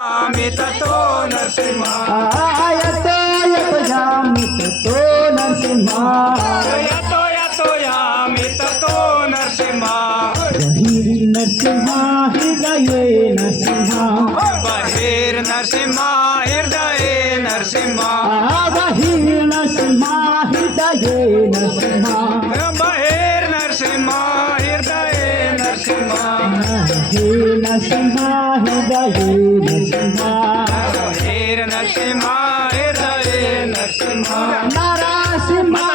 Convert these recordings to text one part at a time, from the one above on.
मित्र तो नरसिंहा येतो येतो या मित्र तो नरसिंहा येतो येतो या मित्र तो नरसिंहा बहिर नरसिंहा हृदये नरसिंहा बहिर नरसिंहा हृदये नरसिंहा बहिर नरसिंहा हृदये नरसिंहा बहिर नरसिंहा हृदये नरसिंहा हे नरसिंहा हृदये नरसिंहा बहिर नरसिंहा हृदये नरसिंहा नरसिंहा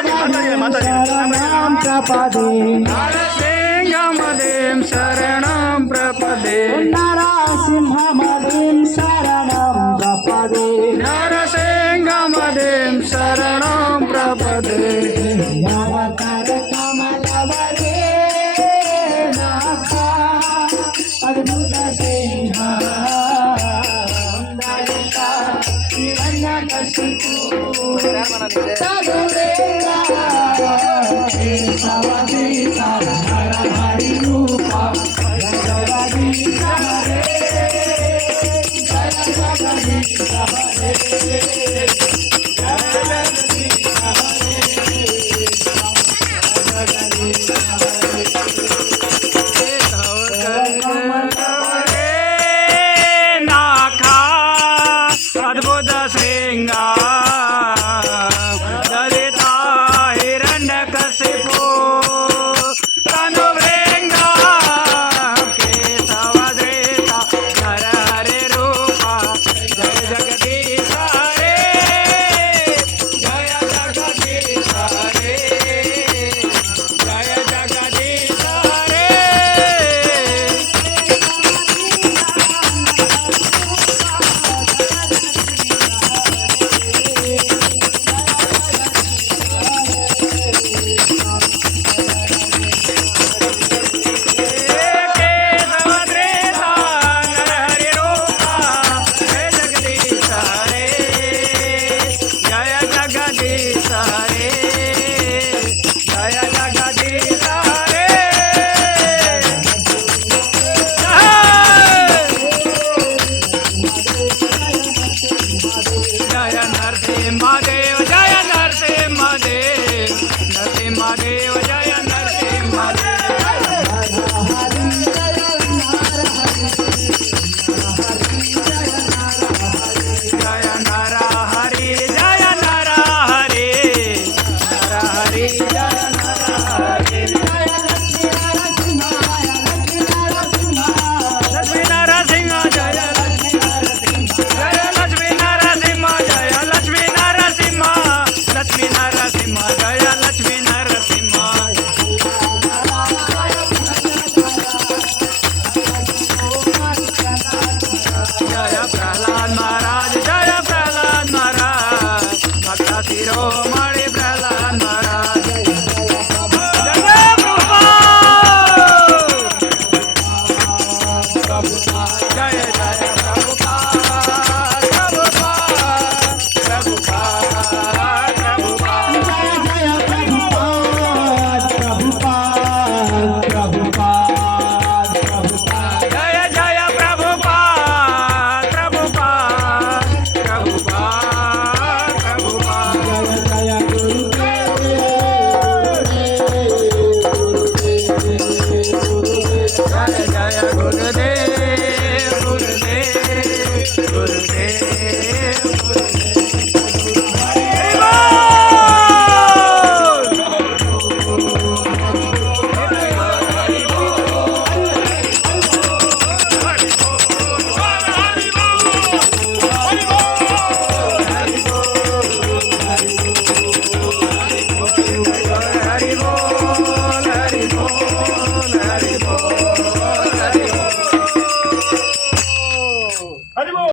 शरणं प्रपदे नरसिंहमदें शरणं प्रपदे नरसिंहमदिं शरणं प्रपदे नरसिंहमदें शरणं प्रपदे अवतार कमलवरे नाथा अद्भुत सिंहा दयिता हिरण्यकशिपु तदुरेगा केशवदीता हर हरि रूपा जगदीश हरे जय जगदीश हरे अद्भुत श्रृंगा दलिता हिरण्यकशिपु तनुभृंगा केशवदीता हर हरि रूपा जय जगदीश हरे जय जगदीश हरे जय जगदीश हरे जय नरसिंहदेव जय नरसिंहदेव नरसिंहदेव जय नरसिंहदेव जय नर हरि जय नर हरि नर हरि जय नर हरि लक्ष्मी नरसिंह जय लक्ष्मी नरसिंह जय लक्ष्मी नरसिंह जय लक्ष्मी नरसिंह लक्ष्मी नरसिंह जय लक्ष्मी नरसिंह जय प्रहलाद महाराज जय प्रहलाद महाराज भक्त शिरोमणि प्रहलाद महाराज जय प्रभुपाद जय जय प्रभुपाद प्रभुपाद प्रभुपाद प्रभुपाद जय प्रभुपाद प्रभुपाद प्रभुपाद जय जय प्रभुपाद प्रभुपाद प्रभुपाद प्रभुपाद जय जय गुरुदेव जय जय गुरुदेव गुरुदेव गुरुदेव गुरुदेव